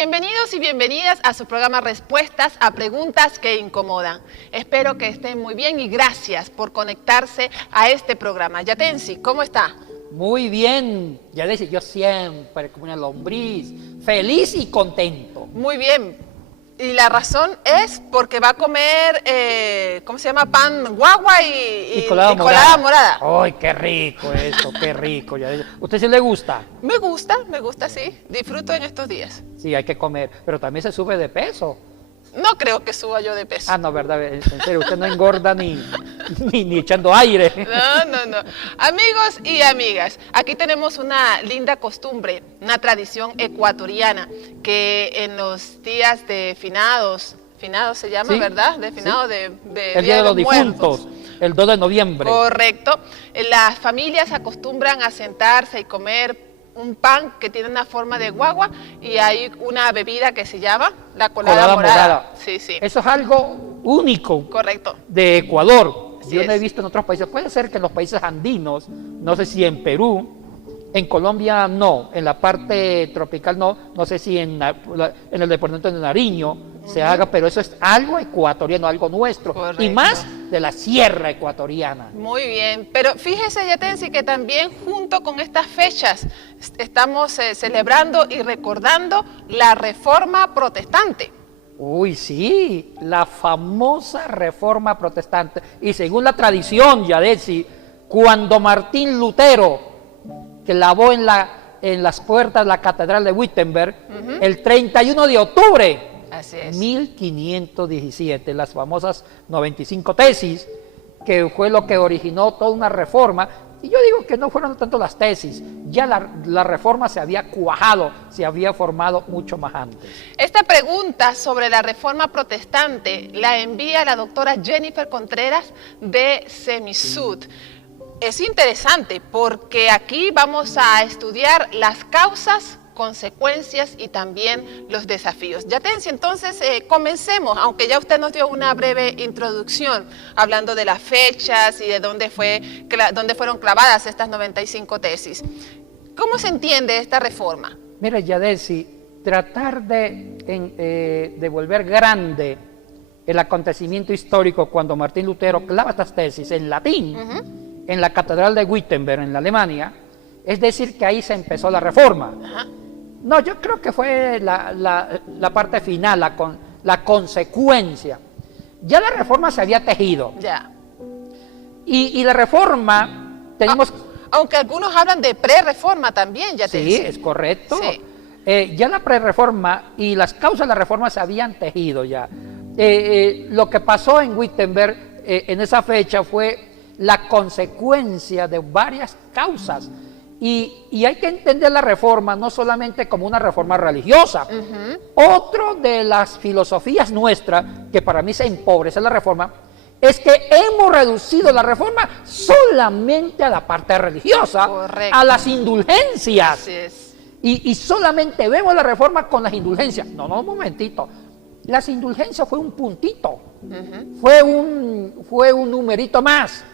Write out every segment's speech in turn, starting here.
Bienvenidos y bienvenidas a su programa Respuestas a Preguntas que Incomodan. Espero que estén muy bien y gracias por conectarse a este programa. Yatensi, ¿cómo está? Muy bien, Yadesi, yo siempre como una lombriz, feliz y contento. Muy bien. Y la razón es porque va a comer, ¿cómo se llama? Pan guagua y colada morada. ¡Ay, qué rico eso, qué rico! Yadesi. ¿Usted sí le gusta? Me gusta, sí. Disfruto en estos días. Sí, hay que comer, pero también se sube de peso. No creo que suba yo de peso. Ah, no, verdad, en serio, usted no engorda ni echando aire. No. Amigos y amigas, aquí tenemos una linda costumbre, una tradición ecuatoriana, que en los días de finados se llama, Sí, ¿verdad? De finados, sí. de El Día de los Muertos. Difuntos, el 2 de noviembre. Correcto. Las familias acostumbran a sentarse y comer un pan que tiene una forma de guagua y hay una bebida que se llama la colada morada. Sí. Eso es algo único. Correcto. De Ecuador. Así Yo no he es. visto en otros países. Puede ser que en los países andinos, no sé si en Perú, en Colombia no, en la parte tropical no sé si en el departamento de Nariño se haga, pero eso es algo ecuatoriano, algo nuestro. Correcto. Y más de la sierra ecuatoriana. Muy bien, pero fíjese, Yatensi, que también junto con estas fechas estamos celebrando y recordando la Reforma Protestante. Uy, sí, la famosa Reforma Protestante. Y según la tradición, Yadesi, cuando Martín Lutero clavó en las puertas de la Catedral de Wittenberg, el 31 de octubre, Así es. 1517, las famosas 95 tesis, que fue lo que originó toda una reforma. Y yo digo que no fueron tanto las tesis, ya la reforma se había cuajado, se había formado mucho más antes. Esta pregunta sobre la Reforma Protestante la envía la doctora Jennifer Contreras de Semisud. Es interesante porque aquí vamos a estudiar las causas, consecuencias y también los desafíos. Yatensi, entonces comencemos, aunque ya usted nos dio una breve introducción hablando de las fechas y de dónde fueron clavadas estas 95 tesis. ¿Cómo se entiende esta reforma? Mire, Yadesi, tratar de volver grande el acontecimiento histórico cuando Martín Lutero clava estas tesis en latín, en la Catedral de Wittenberg, en la Alemania, es decir, que ahí se empezó la reforma. No, yo creo que fue la parte final, la consecuencia. Ya la reforma se había tejido. Ya. Y la reforma, tenemos... Aunque algunos hablan de pre-reforma también, Yatensi. Sí, es correcto. Sí. Ya la pre-reforma y las causas de la reforma se habían tejido ya. Lo que pasó en Wittenberg en esa fecha fue la consecuencia de varias causas. Y hay que entender la reforma no solamente como una reforma religiosa. Otro de las filosofías nuestras, que para mí se empobrece la reforma, es que hemos reducido la reforma solamente a la parte religiosa, Correcto. a las indulgencias. Así es. Y solamente vemos la reforma con las indulgencias. No, un momentito. Las indulgencias fue un puntito, fue un numerito más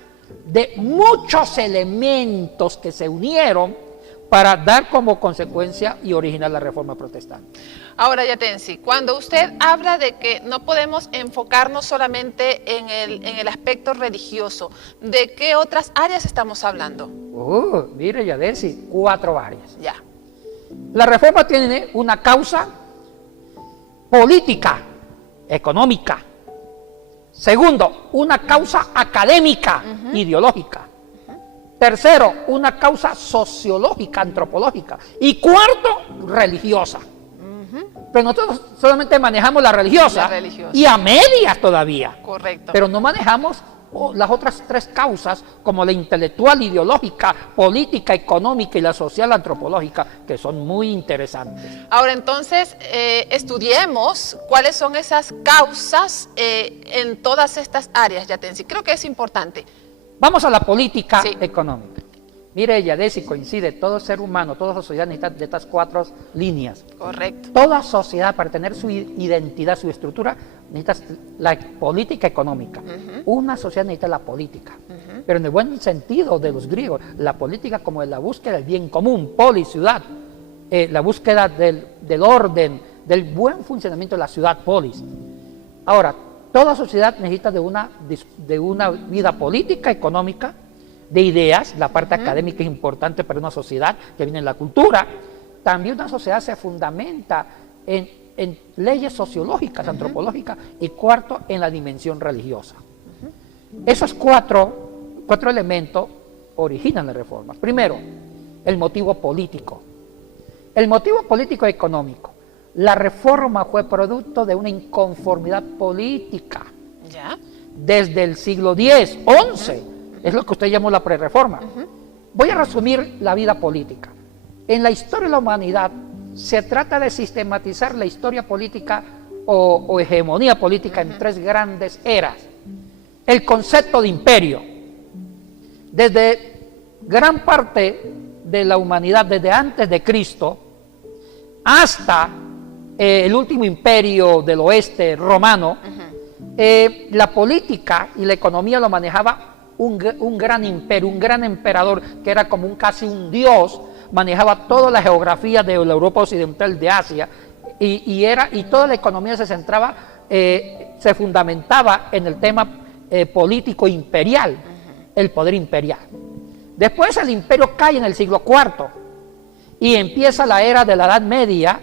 de muchos elementos que se unieron para dar como consecuencia y originar la Reforma Protestante. Ahora, Yatensi, cuando usted habla de que no podemos enfocarnos solamente en el aspecto religioso, ¿de qué otras áreas estamos hablando? Mire, Yadesi, 4 áreas. Ya. La reforma tiene una causa política, económica. Segundo, una causa académica, ideológica. Tercero, una causa sociológica, antropológica. Y cuarto, religiosa. Pero nosotros solamente manejamos la religiosa, La religiosa. y a medias todavía. Correcto. Pero no manejamos las otras 3 causas, como la intelectual, ideológica, política, económica y la social, antropológica, que son muy interesantes. Ahora, entonces, estudiemos cuáles son esas causas en todas estas áreas, Yatensi. Creo que es importante. Vamos a la política Sí. económica. Mire, Yadesi, coincide, todo ser humano, toda sociedad necesita de estas 4 líneas. Correcto. Toda sociedad, para tener su identidad, su estructura, necesita la política económica. Una sociedad necesita la política, pero en el buen sentido de los griegos, la política como la búsqueda del bien común, polis, ciudad, la búsqueda del orden, del buen funcionamiento de la ciudad polis. Ahora, toda sociedad necesita de una vida política, económica, de ideas. La parte académica es importante para una sociedad, que viene en la cultura. También una sociedad se fundamenta en leyes sociológicas, antropológicas, y cuarto, en la dimensión religiosa. Esos cuatro elementos originan la reforma. Primero, el motivo político. El motivo político económico. La reforma fue producto de una inconformidad política. ¿Ya? Desde el siglo X, XI, es lo que usted llamó la prerreforma. Voy a resumir la vida política. En la historia de la humanidad se trata de sistematizar la historia política o hegemonía política en tres grandes eras. El concepto de imperio. Desde gran parte de la humanidad, desde antes de Cristo, hasta el último imperio del oeste romano, la política y la economía lo manejaba un gran imperio, un gran emperador que era como casi un dios, manejaba toda la geografía de la Europa occidental, de Asia, y toda la economía se centraba, se fundamentaba en el tema político imperial, el poder imperial. Después el imperio cae en el siglo IV y empieza la era de la Edad Media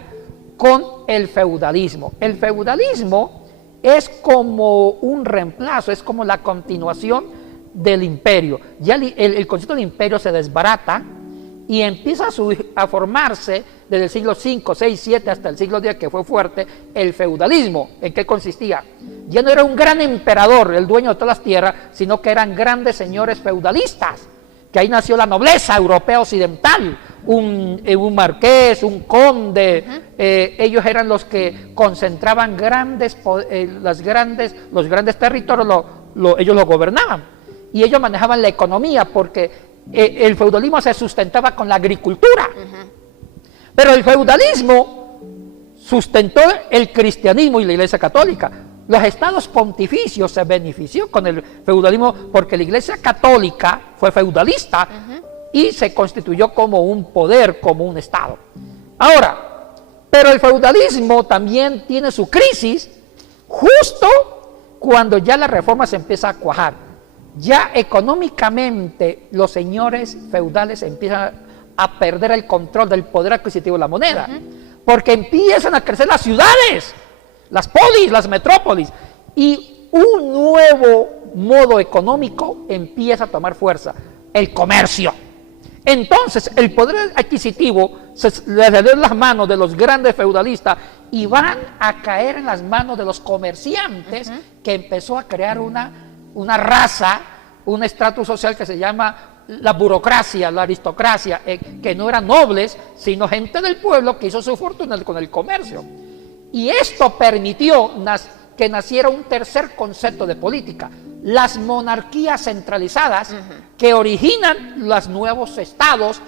con el feudalismo. El feudalismo es como un reemplazo, es como la continuación del imperio. Ya el concepto de imperio se desbarata y empieza a formarse desde el siglo V, VI, VII hasta el siglo X, que fue fuerte, el feudalismo. ¿En qué consistía? Ya no era un gran emperador, el dueño de todas las tierras, sino que eran grandes señores feudalistas, que ahí nació la nobleza europea occidental, un marqués, un conde, ellos eran los que concentraban los grandes territorios, ellos los gobernaban, y ellos manejaban la economía, porque el feudalismo se sustentaba con la agricultura, pero el feudalismo sustentó el cristianismo y la Iglesia Católica. Los estados pontificios se benefició con el feudalismo porque la Iglesia Católica fue feudalista y se constituyó como un poder, como un estado. Ahora, pero el feudalismo también tiene su crisis justo cuando ya la reforma se empieza a cuajar. Ya económicamente los señores feudales empiezan a perder el control del poder adquisitivo de la moneda, porque empiezan a crecer las ciudades, las polis, las metrópolis, y un nuevo modo económico empieza a tomar fuerza, el comercio. Entonces el poder adquisitivo le salió en las manos de los grandes feudalistas y van a caer en las manos de los comerciantes, que empezó a crear una raza, un estrato social que se llama la burocracia, la aristocracia, que no eran nobles, sino gente del pueblo que hizo su fortuna con el comercio. Y esto permitió que naciera un tercer concepto de política, las monarquías centralizadas, que originan los nuevos estados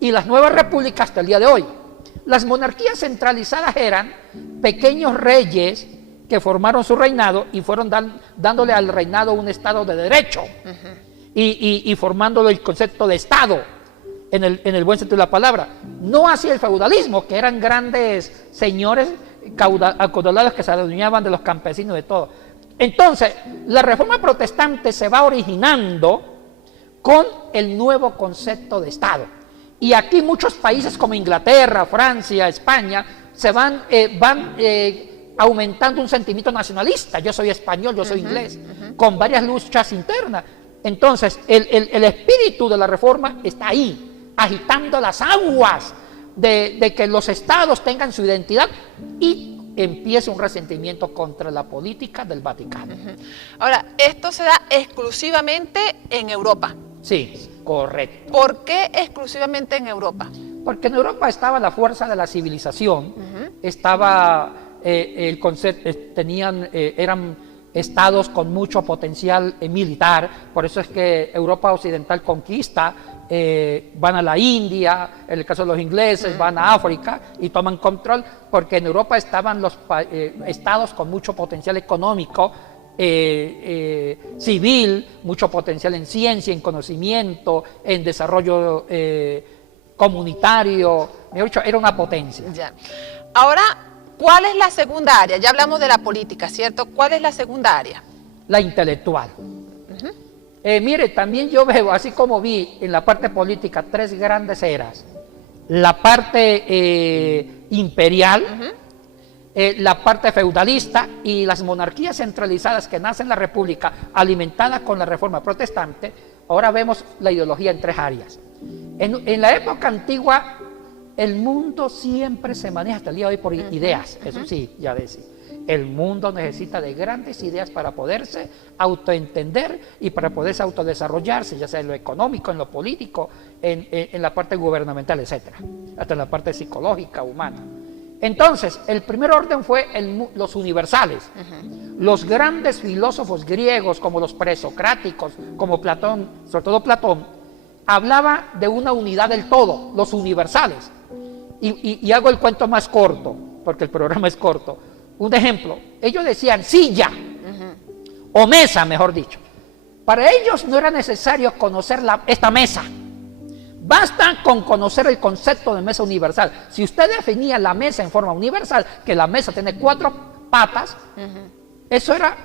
y las nuevas repúblicas hasta el día de hoy. Las monarquías centralizadas eran pequeños reyes que formaron su reinado y fueron dándole al reinado un estado de derecho, y formándole el concepto de estado en el buen sentido de la palabra. No así el feudalismo, que eran grandes señores acaudalados que se adueñaban de los campesinos y de todo. Entonces, la reforma protestante se va originando con el nuevo concepto de estado. Y aquí muchos países como Inglaterra, Francia, España, se van aumentando un sentimiento nacionalista. Yo soy español, yo soy inglés, con varias luchas internas. Entonces, el espíritu de la reforma está ahí, agitando las aguas de que los estados tengan su identidad, y empieza un resentimiento contra la política del Vaticano. Ahora, esto se da exclusivamente en Europa. Sí, correcto. ¿Por qué exclusivamente en Europa? Porque en Europa estaba la fuerza de la civilización, estaba el concepto, eran estados con mucho potencial militar, por eso es que Europa occidental conquista, van a la India, en el caso de los ingleses, van a África y toman control, porque en Europa estaban los estados con mucho potencial económico, civil, mucho potencial en ciencia, en conocimiento, en desarrollo comunitario, mejor dicho, era una potencia. Ya. Ahora, ¿Cuál es la segunda área? Ya hablamos de la política, ¿cierto? ¿Cuál es la segunda área? La intelectual. Mire, también yo veo, así como vi en la parte política, tres grandes eras. La parte imperial, la parte feudalista y las monarquías centralizadas que nacen en la república, alimentadas con la reforma protestante. Ahora vemos la ideología en tres áreas. En la época antigua, el mundo siempre se maneja hasta el día de hoy por ideas, eso sí, ya decía. El mundo necesita de grandes ideas para poderse autoentender y para poderse autodesarrollarse, ya sea en lo económico, en lo político, en la parte gubernamental, etcétera, hasta en la parte psicológica, humana. Entonces, el primer orden fue los universales. Los grandes filósofos griegos, como los presocráticos, como Platón, sobre todo Platón, hablaba de una unidad del todo, los universales. Y hago el cuento más corto, porque el programa es corto. Un ejemplo, ellos decían silla, o mesa, mejor dicho. Para ellos no era necesario conocer esta mesa. Basta con conocer el concepto de mesa universal. Si usted definía la mesa en forma universal, que la mesa tiene 4 patas, eso era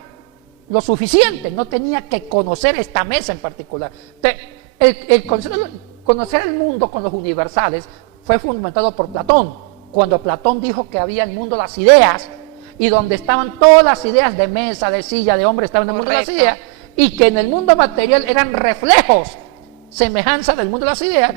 lo suficiente. No tenía que conocer esta mesa en particular. El concepto de conocer el mundo con los universales fue fundamentado por Platón. Cuando Platón dijo que había en el mundo las ideas, y donde estaban todas las ideas de mesa, de silla, de hombre, estaban en el mundo de las ideas, y que en el mundo material eran reflejos, semejanza del mundo de las ideas.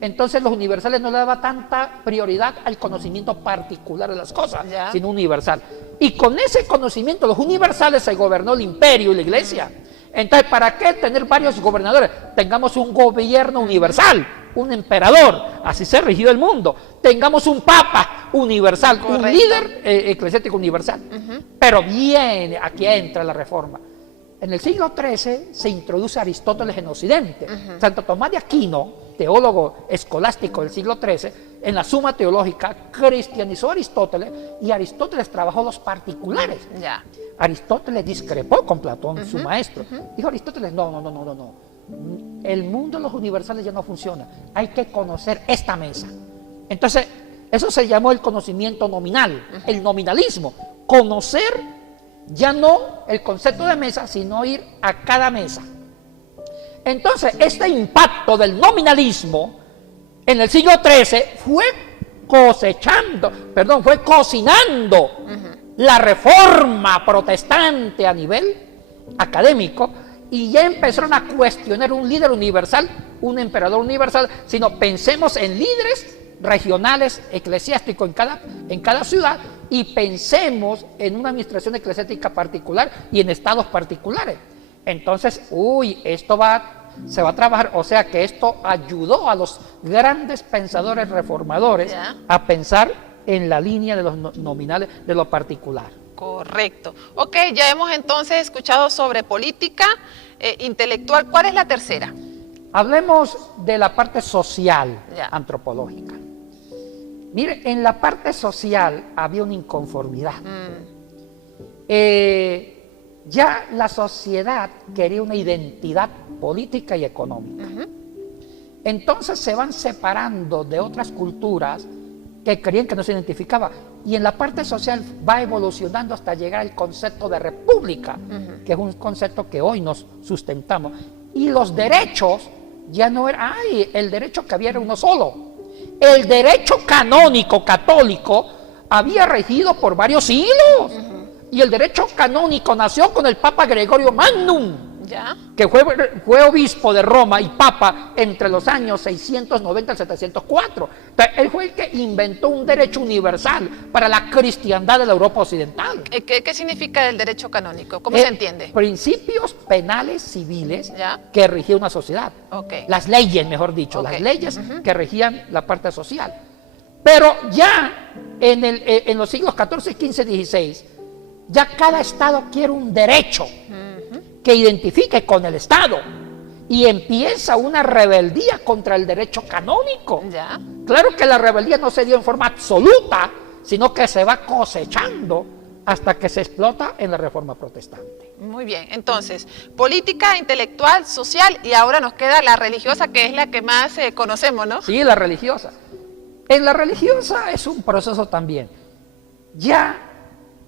Entonces los universales no le daban tanta prioridad al conocimiento particular de las cosas, sino universal. Y con ese conocimiento, los universales, se gobernó el imperio y la iglesia. Entonces, ¿para qué tener varios gobernadores? Tengamos un gobierno universal, un emperador, así se rigió el mundo. Tengamos un papa universal, un líder eclesiástico universal. Pero viene, aquí entra la reforma. En el siglo XIII se introduce Aristóteles en Occidente. Santo Tomás de Aquino, teólogo escolástico del siglo XIII, en la Suma Teológica cristianizó a Aristóteles, y Aristóteles trabajó los particulares. Aristóteles discrepó con Platón, su maestro. Dijo Aristóteles, no. El mundo de los universales ya no funciona. Hay que conocer esta mesa. Entonces, eso se llamó el conocimiento nominal, el nominalismo. Conocer ya no el concepto de mesa, sino ir a cada mesa. Entonces, este impacto del nominalismo en el siglo XIII fue cocinando la reforma protestante a nivel académico, y ya empezaron a cuestionar un líder universal, un emperador universal, sino pensemos en líderes regionales eclesiásticos en cada ciudad, y pensemos en una administración eclesiástica particular y en estados particulares. Entonces, se va a trabajar, o sea que esto ayudó a los grandes pensadores reformadores a pensar en la línea de los nominales, de lo particular. Correcto. Ok, ya hemos entonces escuchado sobre política intelectual. ¿Cuál es la tercera? Hablemos de la parte social antropológica. Mire, en la parte social había una inconformidad. Ya la sociedad quería una identidad política y económica. Entonces se van separando de otras culturas que creían que no se identificaba. Y en la parte social va evolucionando hasta llegar al concepto de república, que es un concepto que hoy nos sustentamos. Y los derechos ya no eran, el derecho que había era uno solo. El derecho canónico católico había regido por varios siglos. Y el derecho canónico nació con el Papa Gregorio Magnum, que fue obispo de Roma y papa entre los años 690 y 704. Entonces, él fue el que inventó un derecho universal para la cristiandad de la Europa occidental. ¿Qué significa el derecho canónico? ¿Cómo se entiende? Principios penales civiles que regían una sociedad. Las leyes, mejor dicho, las leyes que regían la parte social. Pero ya en los siglos XIV, XV, XVI, ya cada estado quiere un derecho que identifique con el Estado, y empieza una rebeldía contra el derecho canónico. Claro que la rebeldía no se dio en forma absoluta, sino que se va cosechando hasta que se explota en la Reforma Protestante. Muy bien, entonces, política, intelectual, social, y ahora nos queda la religiosa, que es la que más conocemos, ¿no? Sí, la religiosa. En la religiosa es un proceso también. ya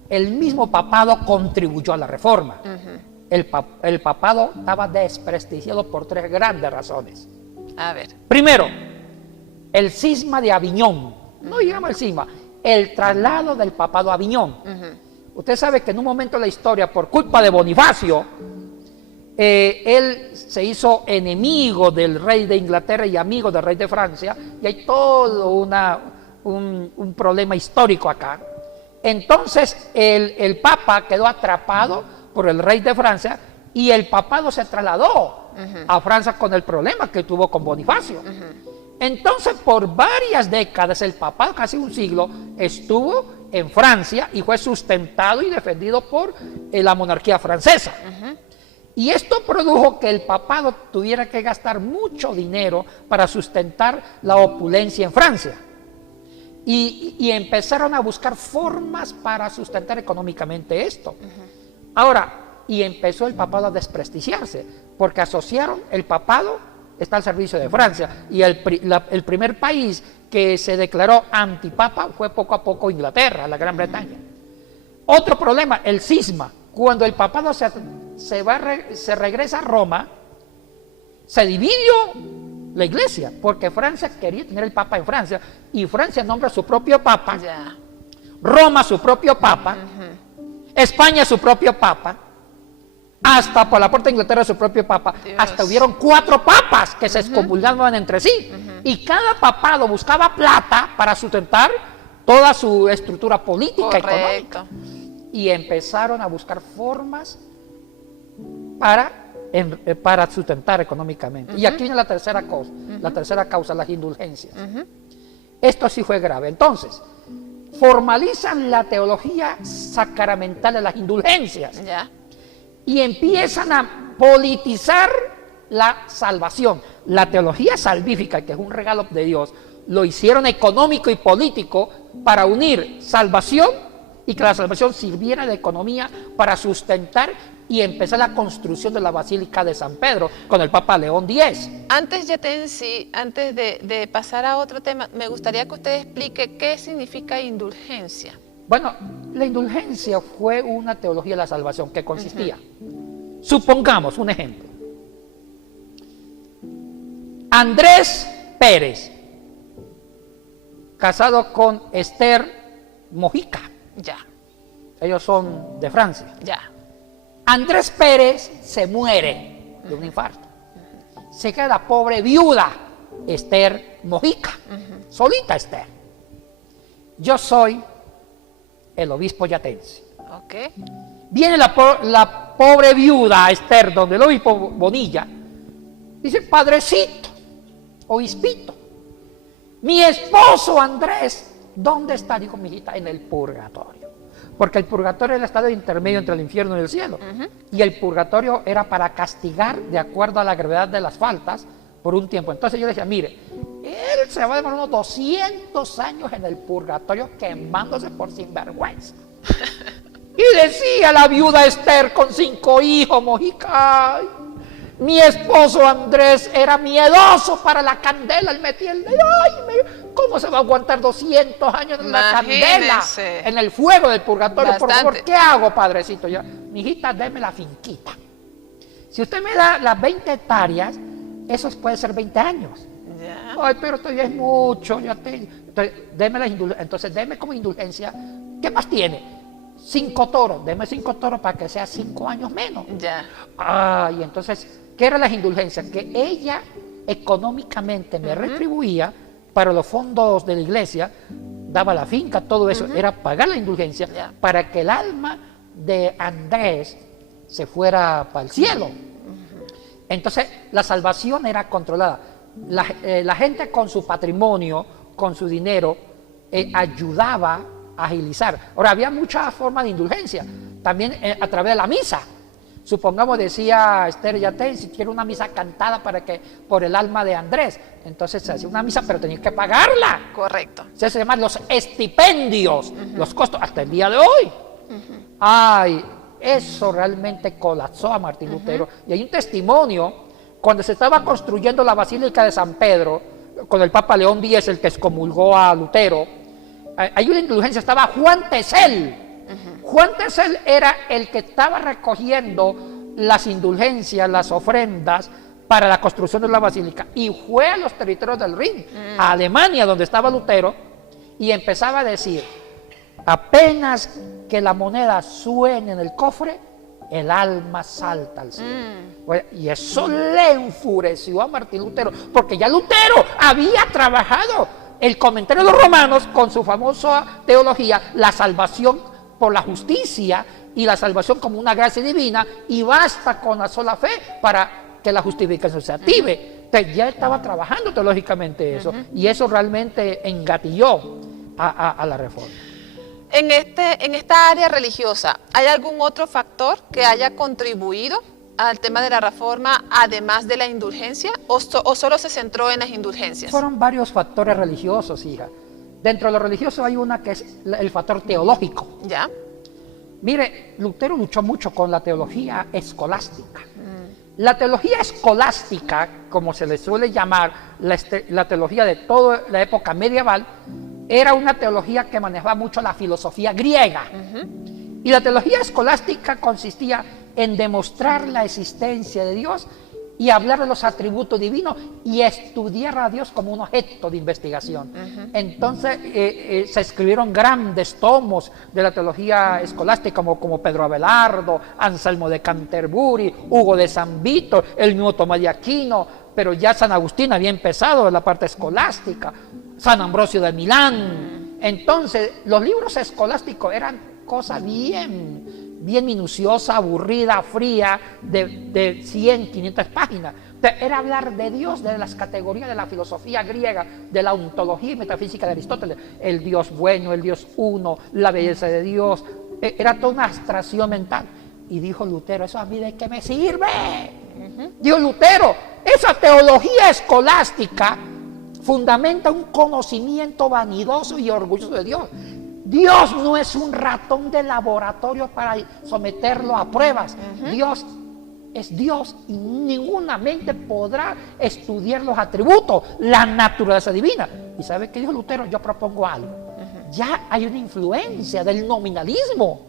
el mismo papado contribuyó a la reforma. El papado estaba desprestigiado por tres grandes razones. A ver. Primero, el cisma de Aviñón. No llama el cisma, el traslado del papado a Aviñón. Usted sabe que en un momento de la historia, por culpa de Bonifacio, él se hizo enemigo del rey de Inglaterra y amigo del rey de Francia, y hay todo un problema histórico acá. Entonces el papa quedó atrapado por el rey de Francia y el papado se trasladó a Francia con el problema que tuvo con Bonifacio. Entonces por varias décadas el papado, casi un siglo, estuvo en Francia y fue sustentado y defendido por la monarquía francesa. Y esto produjo que el papado tuviera que gastar mucho dinero para sustentar la opulencia en Francia. Y empezaron a buscar formas para sustentar económicamente esto. Ahora, y empezó el papado a desprestigiarse, porque asociaron el papado, está al servicio de Francia, y el primer país que se declaró antipapa fue poco a poco Inglaterra, la Gran Bretaña. Otro problema, el cisma. Cuando el papado se regresa a Roma, se dividió la iglesia, porque Francia quería tener el papa en Francia, y Francia nombra su propio papa, Roma su propio papa, España su propio papa, hasta por la puerta de Inglaterra su propio papa, hasta hubieron 4 papas que se excomulgaban entre sí, y cada papado buscaba plata para sustentar toda su estructura política, económica, y empezaron a buscar formas para sustentar económicamente. Y aquí viene la tercera causa, las indulgencias. Esto sí fue grave. Entonces, formalizan la teología sacramental de las indulgencias y empiezan a politizar la salvación. La teología salvífica, que es un regalo de Dios, lo hicieron económico y político para unir salvación y que la salvación sirviera de economía para sustentar y empezar la construcción de la Basílica de San Pedro con el Papa León X. Antes de pasar a otro tema, me gustaría que usted explique qué significa indulgencia. Bueno, la indulgencia fue una teología de la salvación que consistía. Supongamos un ejemplo. Andrés Pérez, casado con Esther Mojica. Ellos son de Francia. Andrés Pérez se muere de un infarto. Se queda la pobre viuda Esther Mojica, solita Esther. Yo soy el obispo yatense. Viene la pobre viuda Esther, donde el obispo Bonilla, dice: padrecito, obispito, mi esposo Andrés, ¿dónde está? Dijo: mi hijita, en el purgatorio. Porque el purgatorio era el estado intermedio entre el infierno y el cielo. Y el purgatorio era para castigar de acuerdo a la gravedad de las faltas por un tiempo. Entonces yo decía: mire, él se va a demorar unos 200 años en el purgatorio quemándose por sinvergüenza. Y decía la viuda Esther con 5 hijos, Mojica: mi esposo Andrés era miedoso para la candela, él metía el dedo, ¿cómo se va a aguantar 200 años en la candela, en el fuego del purgatorio? Por favor, ¿qué hago, padrecito? Yo: mi hijita, déme la finquita. Si usted me da las 20 hectáreas, eso puede ser 20 años. Ay, pero todavía es mucho. Entonces, deme como indulgencia. ¿Qué más tiene? 5 toros. Deme 5 toros para que sea 5 años menos. Y entonces, ¿qué eran las indulgencias? Que ella económicamente me retribuía para los fondos de la iglesia, daba la finca, todo eso, era pagar la indulgencia para que el alma de Andrés se fuera para el cielo. Entonces, la salvación era controlada. La gente con su patrimonio, con su dinero, ayudaba a agilizar. Ahora, había muchas formas de indulgencia, también a través de la misa. Supongamos, decía Esther Yatén, si quiere una misa cantada por el alma de Andrés, entonces se hacía una misa, pero tenía que pagarla. Correcto. Se llaman los estipendios, los costos, hasta el día de hoy. Eso realmente colapsó a Martín Lutero. Y hay un testimonio, cuando se estaba construyendo la Basílica de San Pedro, con el Papa León X, el que excomulgó a Lutero, hay una indulgencia, estaba Juan Tesel. Juan Tesel era el que estaba recogiendo las indulgencias, las ofrendas para la construcción de la basílica, y fue a los territorios del Rin, a Alemania, donde estaba Lutero, y empezaba a decir: apenas que la moneda suene en el cofre, el alma salta al cielo. Y eso le enfureció a Martín Lutero, porque ya Lutero había trabajado el comentario de los romanos con su famosa teología, la salvación por la justicia y la salvación como una gracia divina, y basta con la sola fe para que la justificación se active. Entonces ya estaba trabajando teológicamente eso, y eso realmente engatilló a la reforma. En esta área religiosa, ¿hay algún otro factor que haya contribuido al tema de la reforma, además de la indulgencia, o solo se centró en las indulgencias? Fueron varios factores religiosos, hija. Dentro de lo religioso hay una que es el factor teológico. ¿Ya? Mire, Lutero luchó mucho con la teología escolástica. La teología escolástica, como se le suele llamar la teología de toda la época medieval, era una teología que manejaba mucho la filosofía griega. Y la teología escolástica consistía en demostrar la existencia de Dios y hablar de los atributos divinos y estudiar a Dios como un objeto de investigación. Entonces se escribieron grandes tomos de la teología escolástica como Pedro Abelardo, Anselmo de Canterbury, Hugo de San Vito, el mismo Tomás de Aquino, pero ya San Agustín había empezado en la parte escolástica, San Ambrosio de Milán. Entonces los libros escolásticos eran cosa bien minuciosa, aburrida, fría, de 100, 500 páginas. Era hablar de Dios, de las categorías de la filosofía griega, de la ontología y metafísica de Aristóteles, el Dios bueno, el Dios uno, la belleza de Dios. Era toda una abstracción mental. Y dijo Lutero: ¿eso a mí de qué me sirve? Dijo Lutero: esa teología escolástica fundamenta un conocimiento vanidoso y orgulloso de Dios. Dios no es un ratón de laboratorio para someterlo a pruebas. Dios es Dios y ninguna mente podrá estudiar los atributos, la naturaleza divina. ¿Y sabe qué dijo Lutero? Yo propongo algo. Ya hay una influencia del nominalismo.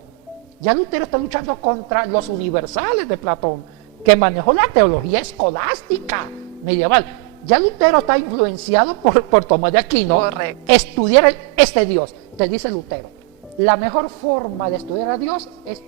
Ya Lutero está luchando contra los universales de Platón, que manejó la teología escolástica medieval. Ya Lutero está influenciado por Tomás de Aquino. Correcto. Estudiar este Dios. Te dice Lutero: la mejor forma de estudiar a Dios es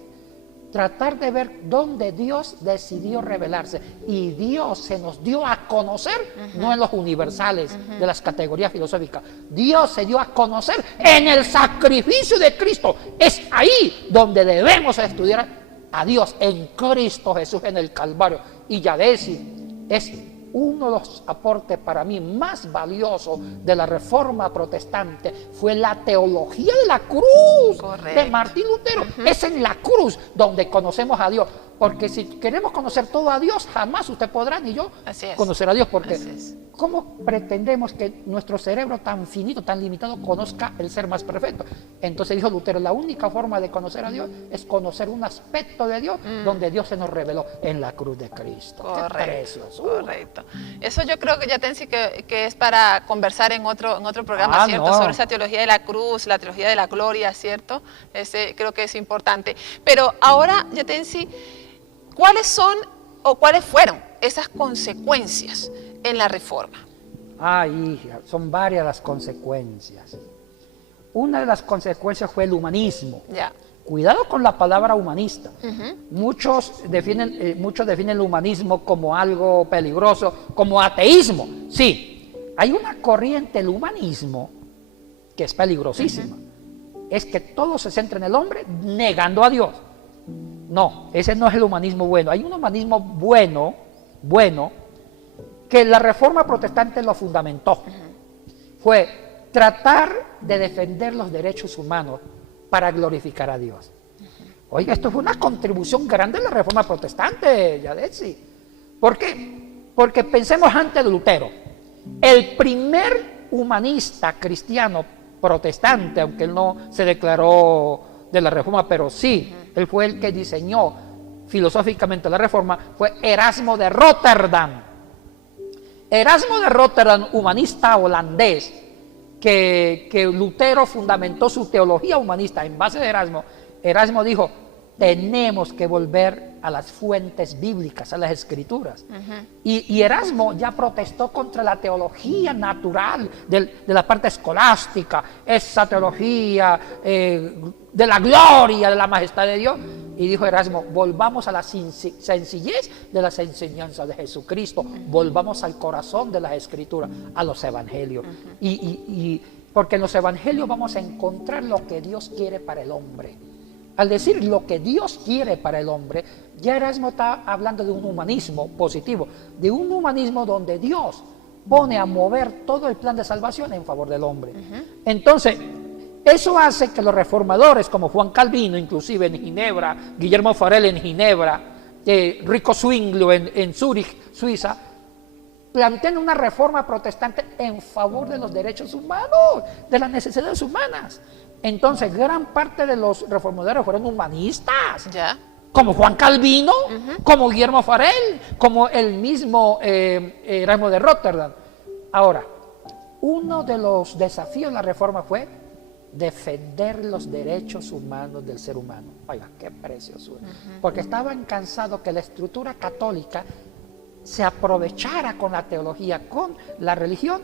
tratar de ver dónde Dios decidió revelarse. Y Dios se nos dio a conocer, no en los universales de las categorías filosóficas. Dios se dio a conocer en el sacrificio de Cristo. Es ahí donde debemos estudiar a Dios, en Cristo Jesús, en el Calvario. Y ya decir, es uno de los aportes para mí más valiosos de la Reforma Protestante fue la teología de la cruz. Correcto. De Martín Lutero. Es en la cruz donde conocemos a Dios, porque si queremos conocer todo a Dios, jamás usted podrá ni yo conocer a Dios, porque ¿cómo pretendemos que nuestro cerebro tan finito, tan limitado, conozca el ser más perfecto? Entonces dijo Lutero: la única forma de conocer a Dios es conocer un aspecto de Dios donde Dios se nos reveló en la cruz de Cristo. Correcto. ¡Qué precioso! Correcto. Eso yo creo que ya Tensi que es para conversar en otro programa, ¿cierto? No. Sobre esa teología de la cruz, la teología de la gloria, ¿cierto? Creo que es importante. Pero ahora, ya Tensi, ¿cuáles son o cuáles fueron esas consecuencias en la reforma? Ay, hija, son varias las consecuencias. Una de las consecuencias fue el humanismo. Ya. Cuidado con la palabra humanista. Muchos definen el humanismo como algo peligroso, como ateísmo. Sí, hay una corriente del humanismo que es peligrosísima. Es que todo se centra en el hombre negando a Dios. No, ese no es el humanismo bueno. Hay un humanismo bueno, que la Reforma Protestante lo fundamentó. Fue tratar de defender los derechos humanos para glorificar a Dios. Oiga, esto fue una contribución grande de la Reforma Protestante, Yadesi. ¿Por qué? Porque pensemos antes de Lutero. El primer humanista cristiano protestante, aunque él no se declaró de la Reforma, pero sí, él fue el que diseñó filosóficamente la Reforma, fue Erasmo de Rotterdam. Erasmo de Rotterdam, humanista holandés, que Lutero fundamentó su teología humanista en base de Erasmo, Erasmo dijo, tenemos que volver a las fuentes bíblicas, a las escrituras. Y Erasmo ya protestó contra la teología natural de la parte escolástica, esa teología de la gloria, de la majestad de Dios. Y dijo Erasmo, volvamos a la sencillez de las enseñanzas de Jesucristo, volvamos al corazón de las escrituras, a los evangelios. Porque en los evangelios vamos a encontrar lo que Dios quiere para el hombre. Al decir lo que Dios quiere para el hombre, ya Erasmo está hablando de un humanismo positivo, de un humanismo donde Dios pone a mover todo el plan de salvación en favor del hombre. Entonces, eso hace que los reformadores como Juan Calvino, inclusive en Ginebra, Guillermo Farel en Ginebra, Rico Zwinglio en Zúrich, Suiza, planteen una reforma protestante en favor de los derechos humanos, de las necesidades humanas. Entonces, gran parte de los reformadores fueron humanistas, como Juan Calvino, como Guillermo Farel, como el mismo Erasmo de Rotterdam. Ahora, uno de los desafíos de la reforma fue defender los derechos humanos del ser humano. Oiga, qué preciosura. Porque estaban cansados que la estructura católica se aprovechara con la teología, con la religión,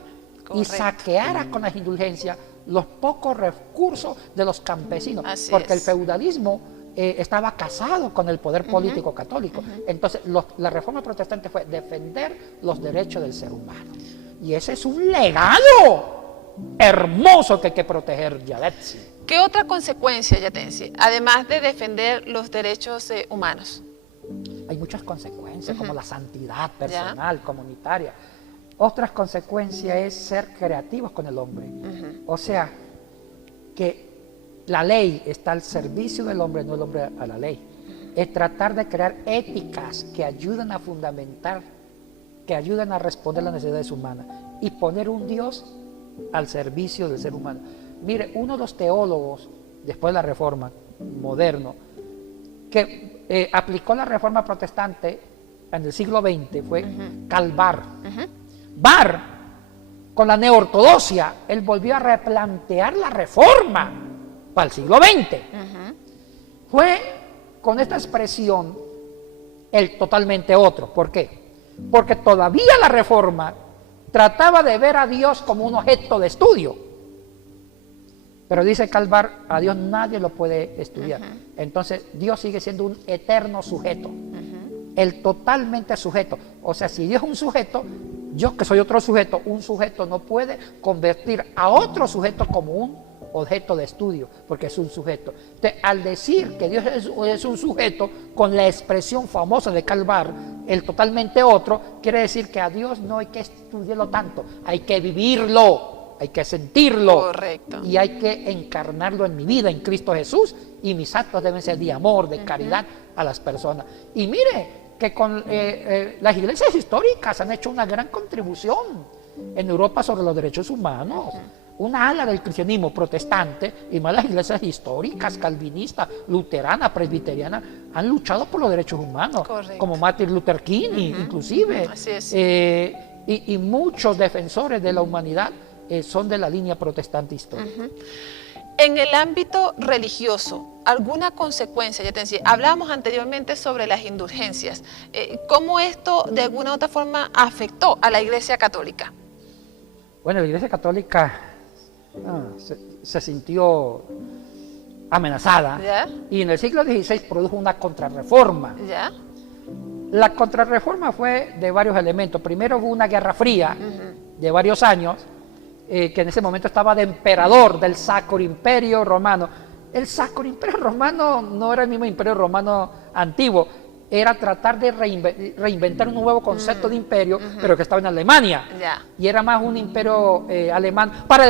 y saqueara con las indulgencias los pocos recursos de los campesinos, porque el feudalismo estaba casado con el poder político católico. Entonces la reforma protestante fue defender los derechos del ser humano, y ese es un legado hermoso que hay que proteger, Yatetsi. ¿Qué otra consecuencia, Yatetsi, además de defender los derechos humanos? Hay muchas consecuencias, como la santidad personal, comunitaria. Otras consecuencias es ser creativos con el hombre. O sea, que la ley está al servicio del hombre, no el hombre a la ley. Es tratar de crear éticas que ayudan a fundamentar, que ayudan a responder a las necesidades humanas y poner un Dios al servicio del ser humano. Mire, uno de los teólogos, después de la Reforma, moderno, que aplicó la Reforma protestante en el siglo XX fue Karl Barth. Barth, con la neortodoxia, él volvió a replantear la Reforma para el siglo XX. Fue con esta expresión el totalmente otro. ¿Por qué? Porque todavía la Reforma trataba de ver a Dios como un objeto de estudio. Pero dice Karl Barth, a Dios nadie lo puede estudiar. Entonces Dios sigue siendo un eterno sujeto, el totalmente sujeto. O sea, si Dios es un sujeto, yo que soy otro sujeto, un sujeto no puede convertir a otro sujeto como un objeto de estudio, porque es un sujeto. Entonces, al decir que Dios es un sujeto, con la expresión famosa de Karl Barth, el totalmente otro, quiere decir que a Dios no hay que estudiarlo tanto, hay que vivirlo. Hay que sentirlo. Correcto. Y hay que encarnarlo en mi vida, en Cristo Jesús, y mis actos deben ser de amor, de caridad a las personas. Y mire que con las iglesias históricas han hecho una gran contribución en Europa sobre los derechos humanos. Una ala del cristianismo protestante y más las iglesias históricas, calvinistas, luteranas, presbiterianas, han luchado por los derechos humanos. Correcto. Como Martin Luther King, inclusive. Así es. Y muchos defensores de la humanidad son de la línea protestante histórica. En el ámbito religioso, ¿alguna consecuencia? Ya te decía, hablábamos anteriormente sobre las indulgencias. ¿Cómo esto de alguna u otra forma afectó a la Iglesia Católica? Bueno, la Iglesia Católica se sintió amenazada. ¿Ya? Y en el siglo XVI produjo una contrarreforma. ¿Ya? La contrarreforma fue de varios elementos. Primero hubo una guerra fría de varios años, que en ese momento estaba de emperador del Sacro Imperio Romano. El Sacro Imperio Romano no era el mismo Imperio Romano antiguo, era tratar de reinventar un nuevo concepto de imperio, pero que estaba en Alemania. Ya. Y era más un imperio alemán para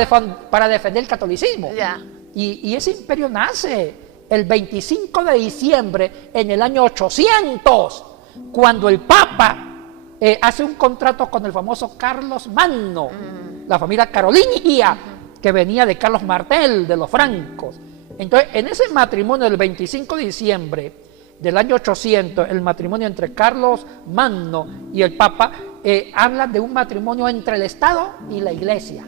defender el catolicismo. Ya. Y ese imperio nace el 25 de diciembre en el año 800, cuando el Papa hace un contrato con el famoso Carlos Magno, la familia carolingia, que venía de Carlos Martel, de los francos. Entonces, en ese matrimonio del 25 de diciembre del año 800, el matrimonio entre Carlos Magno y el Papa, habla de un matrimonio entre el Estado y la Iglesia.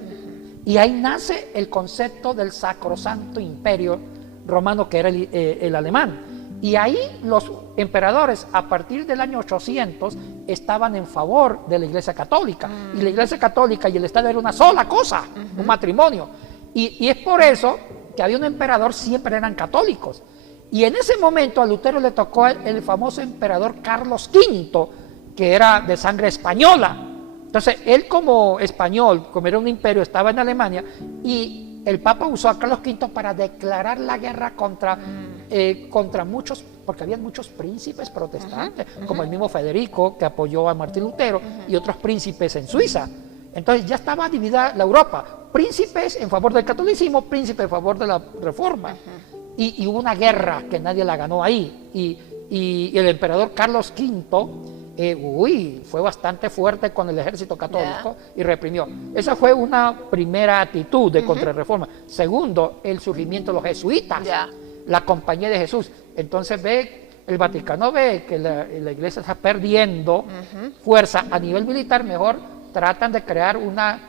Y ahí nace el concepto del Sacrosanto Imperio Romano, que era el alemán. Y ahí los emperadores, a partir del año 800, estaban en favor de la Iglesia Católica. Y la Iglesia Católica y el Estado era una sola cosa, un matrimonio. Y es por eso que había un emperador, siempre eran católicos. Y en ese momento a Lutero le tocó el famoso emperador Carlos V, que era de sangre española. Entonces, él como español, como era un imperio, estaba en Alemania, y el Papa usó a Carlos V para declarar la guerra contra muchos, porque había muchos príncipes protestantes, como el mismo Federico, que apoyó a Martín Lutero, y otros príncipes en Suiza. Entonces ya estaba dividida la Europa, príncipes en favor del catolicismo, príncipes en favor de la reforma. Y hubo una guerra que nadie la ganó ahí, y el emperador Carlos V, fue bastante fuerte con el ejército católico y reprimió. Esa fue una primera actitud de contrarreforma. Segundo, el surgimiento de los jesuitas, la Compañía de Jesús. Entonces el Vaticano ve que la iglesia está perdiendo fuerza a nivel militar, mejor tratan de crear una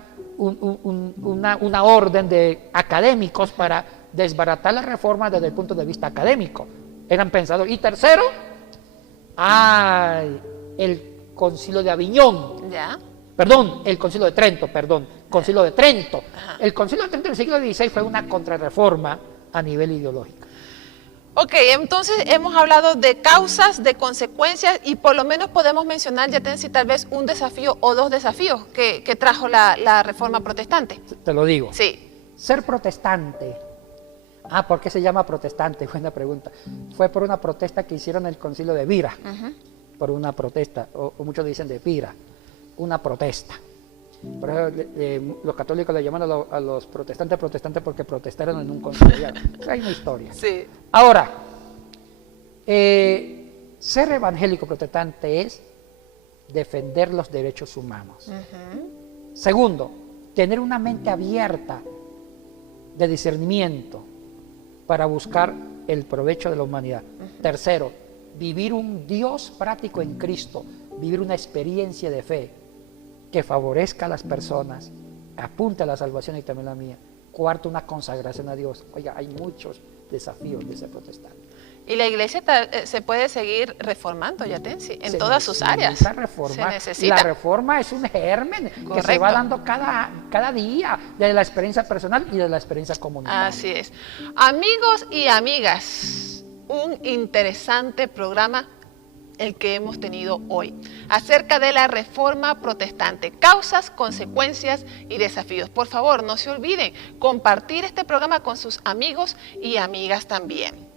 orden de académicos para desbaratar la reforma desde el punto de vista académico. Eran pensadores. Y tercero, el Concilio de Aviñón, el Concilio de Trento, Concilio de Trento. El Concilio de Trento del siglo XVI fue una contrarreforma a nivel ideológico. Ok, entonces hemos hablado de causas, de consecuencias, y por lo menos podemos mencionar, Yatensi, tal vez un desafío o dos desafíos que trajo la reforma protestante. Te lo digo. Sí. Ser protestante. ¿Por qué se llama protestante? Buena pregunta. Fue por una protesta que hicieron en el Concilio de Vira. Por una protesta, o muchos dicen de Pira, una protesta. Por eso los católicos le llaman a los protestantes porque protestaron en un concilio. Hay una historia. Sí. Ahora, ser evangélico protestante es defender los derechos humanos. Segundo, tener una mente abierta de discernimiento para buscar el provecho de la humanidad. Tercero, vivir un Dios práctico en Cristo, vivir una experiencia de fe que favorezca a las personas, apunte a la salvación y también la mía. Cuarto, una consagración a Dios. Oiga, hay muchos desafíos de ser protestante. Y la iglesia se puede seguir reformando, Yatensi, en todas sus áreas. Se necesita. La reforma es un germen que se va dando cada día, de la experiencia personal y de la experiencia comunitaria. Así es. Amigos y amigas, un interesante programa el que hemos tenido hoy, acerca de la reforma protestante, causas, consecuencias y desafíos. Por favor, no se olviden compartir este programa con sus amigos y amigas también.